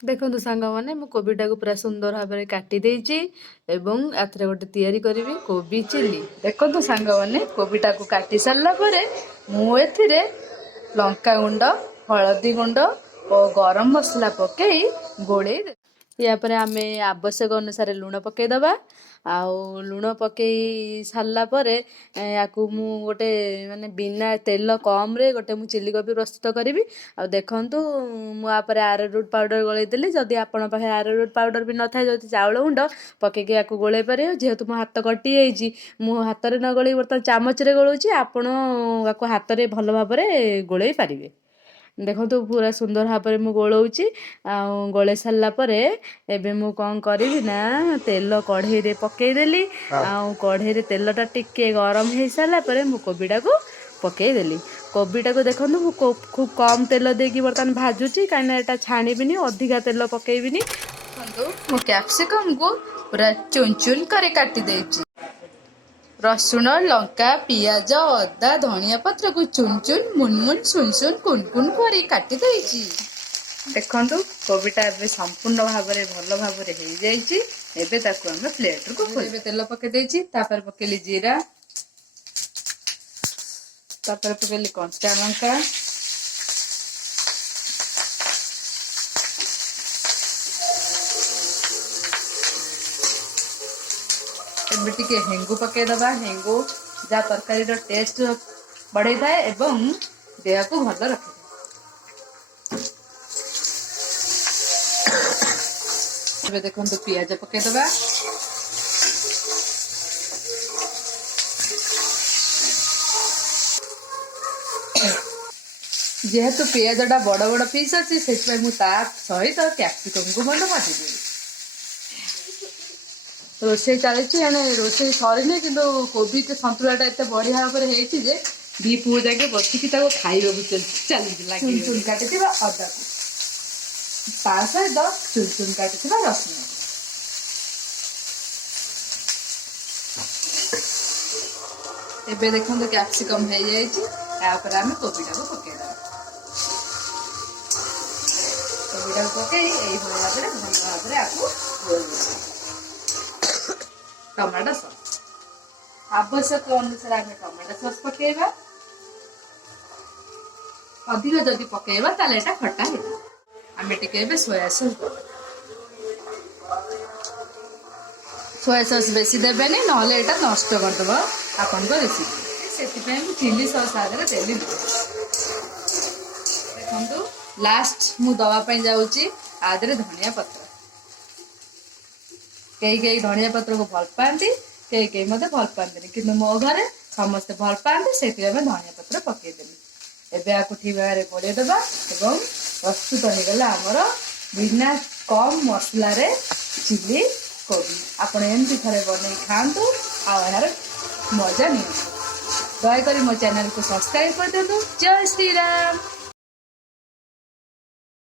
ଦେଖନ୍ତୁ ସାଙ୍ଗମାନେ ମୁଁ କୋବିଟାକୁ ପୁରା ସୁନ୍ଦର ଭାବରେ କାଟି ଦେଇଛି ଏବଂ ଏଥିରେ ଗୋଟେ ତିଆରି କରିବି କୋବି ଚିଲି। ଦେଖନ୍ତୁ ସାଙ୍ଗମାନେ କୋବିଟାକୁ କାଟି ସାରିଲା ପରେ ମୁଁ ଏଥିରେ ଲଙ୍କାଗୁଣ୍ଡ, ହଳଦୀ ଗୁଣ୍ଡ ଓ ଗରମ ମସଲା ପକେଇ ଗୋଳେଇ ଦେବି। ୟା ପରେ ଆମେ ଆବଶ୍ୟକ ଅନୁସାରେ ଲୁଣ ପକେଇଦବା। ଆଉ ଲୁଣ ପକେଇ ସାରିଲା ପରେ ୟାକୁ ମୁଁ ଗୋଟେ ମାନେ ବିନା ତେଲ କମ୍ରେ ଗୋଟେ ମୁଁ ଚିଲି କୋବି ପ୍ରସ୍ତୁତ କରିବି। ଆଉ ଦେଖନ୍ତୁ ମୁଁ ଆପରେ ଆରାରୁଟ୍ ପାଉଡ଼ର ଗୋଳେଇ ଦେଲି। ଯଦି ଆପଣଙ୍କ ପାଖରେ ଆରାରୁଟ୍ ପାଉଡ଼ର ବି ନଥାଏ, ଯଦି ଚାଉଳ ଗୁଣ୍ଡ ପକେଇକି ୟାକୁ ଗୋଳେଇ ପାରିବେ। ଯେହେତୁ ମୋ ହାତ କଟି ଯାଇଛି, ମୁଁ ହାତରେ ନ ଗୋଳେଇ ବର୍ତ୍ତମାନ ଚାମଚରେ ଗୋଳଉଛି। ଆପଣ ୟାକୁ ହାତରେ ଭଲ ଭାବରେ ଗୋଳେଇ ପାରିବେ। ଦେଖନ୍ତୁ ପୁରା ସୁନ୍ଦର ଭାବରେ ମୁଁ ଗୋଳଉଛି। ଆଉ ଗୋଳେଇ ସାରିଲା ପରେ ଏବେ ମୁଁ କ'ଣ କରିବି ନା ତେଲ କଢ଼େଇରେ ପକେଇଦେଲି। ଆଉ କଢ଼େଇରେ ତେଲଟା ଟିକେ ଗରମ ହେଇସାରିଲା ପରେ ମୁଁ କୋବିଟାକୁ ପକେଇଦେଲି। କୋବିଟାକୁ ଦେଖନ୍ତୁ ମୁଁ ଖୁବ୍ କମ୍ ତେଲ ଦେଇକି ବର୍ତ୍ତମାନ ଭାଜୁଛି, କାହିଁକିନା ଏଇଟା ଛାଣିବିନି, ଅଧିକା ତେଲ ପକେଇବିନି। ଦେଖନ୍ତୁ ମୁଁ କ୍ୟାପ୍ସିକମ୍କୁ ପୁରା ଚୁନ୍ ଚୁନ୍ କରି କାଟି ଦେଇଛି। ରସୁଣ, ଲଙ୍କା, ପିଆଜ, ଅଦା, ଧନିଆ ପତ୍ରକୁ ଚୁନ୍ ଚୁନ୍, ମୁନ୍ ମୁନ୍, ସୁନ୍ ସୁନ୍, କୁନ୍ କୁନ୍ କରି କାଟି ଦେଇଛି। ଦେଖନ୍ତୁ କୋବିଟା ଏବେ ସମ୍ପୂର୍ଣ୍ଣ ଭାବରେ ଭଲ ଭାବରେ ହେଇଯାଇଛି। ଏବେ ତାକୁ ଆମେ ପ୍ଲେଟ୍କୁ ଏବେ ତେଲ ପକେଇ ଦେଇଛି। ତାପରେ ପକେଇଲି ଜିରା, ତାପରେ ପକେଇଲି କଞ୍ଚା ଲଙ୍କା, ଏବେ ଟିକେ ହେଙ୍ଗୁ ପକେଇଦବା। ହେଙ୍ଗୁ ଯାହା ତରକାରୀର ଟେଷ୍ଟ ବଢ଼େଇଥାଏ ଏବଂ ଦେହକୁ ଭଲ ରଖିଥାଏ। ଏବେ ଦେଖନ୍ତୁ ପିଆଜ ପକେଇଦବା। ଯେହେତୁ ପିଆଜଟା ବଡ଼ ବଡ଼ ପିସ୍ ଅଛି, ସେଥିପାଇଁ ମୁଁ ତା ସହିତ କ୍ୟାପ୍ସିକମ୍କୁ ମଧ୍ୟ ଭାଜିଦେବି। ରୋଷେଇ ଚାଲିଛି, ଏଣେ ରୋଷେଇ ସରିନି, କିନ୍ତୁ କୋବି ସନ୍ତୁଳାଟା ଏତେ ବଢ଼ିଆ ଭାବରେ ହେଇଛି ଯେ ଦି ପୁଅ ଯାକେ ବସିକି ତାକୁ ଖାଇବାକୁ ଚାଲିଛି। ଚୁନ୍ ଚୁନ୍ କାଟିଥିବା ଅଦାକୁ, ତା ସହିତ ଚୁନ୍ ଚୁନ୍ କାଟିଥିବା ରସୁଣ। ଏବେ ଦେଖନ୍ତୁ କ୍ୟାପ୍ସିକମ୍ ହେଇଯାଇଛି। ତାପରେ ଆମେ କୋବିଟାକୁ ପକେଇଦବା। କୋବିଟାକୁ ପକେଇ ଏଇଭଳି ଭାବରେ ଭଲ ଭାବରେ ଆକୁ ଗୋଳେଇବା। ଟମାଟୋ ସସ୍ ଆବଶ୍ୟକ ଅନୁସାରେ ଆମେ ଟମାଟୋ ସସ୍ ପକେଇବା। ଅଧିକ ଯଦି ପକେଇବା ତାହେଲେ ଏଟା ଖଟା ହେଇଯିବ। ଆମେ ଟିକେ ଏବେ ସୋୟା ସସ୍ ଦେବା। ସୋୟା ସସ୍ ବେଶୀ ଦେବେନି, ନହେଲେ ଏଟା ନଷ୍ଟ କରିଦେବ ଆପଣଙ୍କ ରେସିପି। ସେଥିପାଇଁ ମୁଁ ଚିଲି ସସ୍ ଆଗରେ ଦେଲି। ଦେଖନ୍ତୁ ଲାଷ୍ଟ ମୁଁ ଦେବା ପାଇଁ ଯାଉଛି ଆ ଦେହରେ ଧନିଆ ପତ୍ର। କେହି କେହି ଧନିଆ ପତ୍ରକୁ ଭଲ ପାଆନ୍ତି, କେହି କେହି ମଧ୍ୟ ଭଲ ପାଆନ୍ତିନି, କିନ୍ତୁ ମୋ ଘରେ ସମସ୍ତେ ଭଲ ପାଆନ୍ତି, ସେଥିପାଇଁ ଆମେ ଧନିଆ ପତ୍ର ପକେଇଦେଲି। ଏବେ ଆକୁ ଠିକ୍ ଭାବରେ ଗୋଳେଇଦେବା ଏବଂ ପ୍ରସ୍ତୁତ ହେଇଗଲା ଆମର ବିନା କମ୍ ମସଲାରେ ଚିଲି କୋବି। ଆପଣ ଏମିତି ଥରେ ବନେଇ ଖାଆନ୍ତୁ ଆଉ ଏହାର ମଜା ନିଅନ୍ତୁ। ଦୟାକରି ମୋ ଚ୍ୟାନେଲକୁ ସବସ୍କ୍ରାଇବ୍ କରିଦିଅନ୍ତୁ। ଜୟ ଶ୍ରୀରାମ।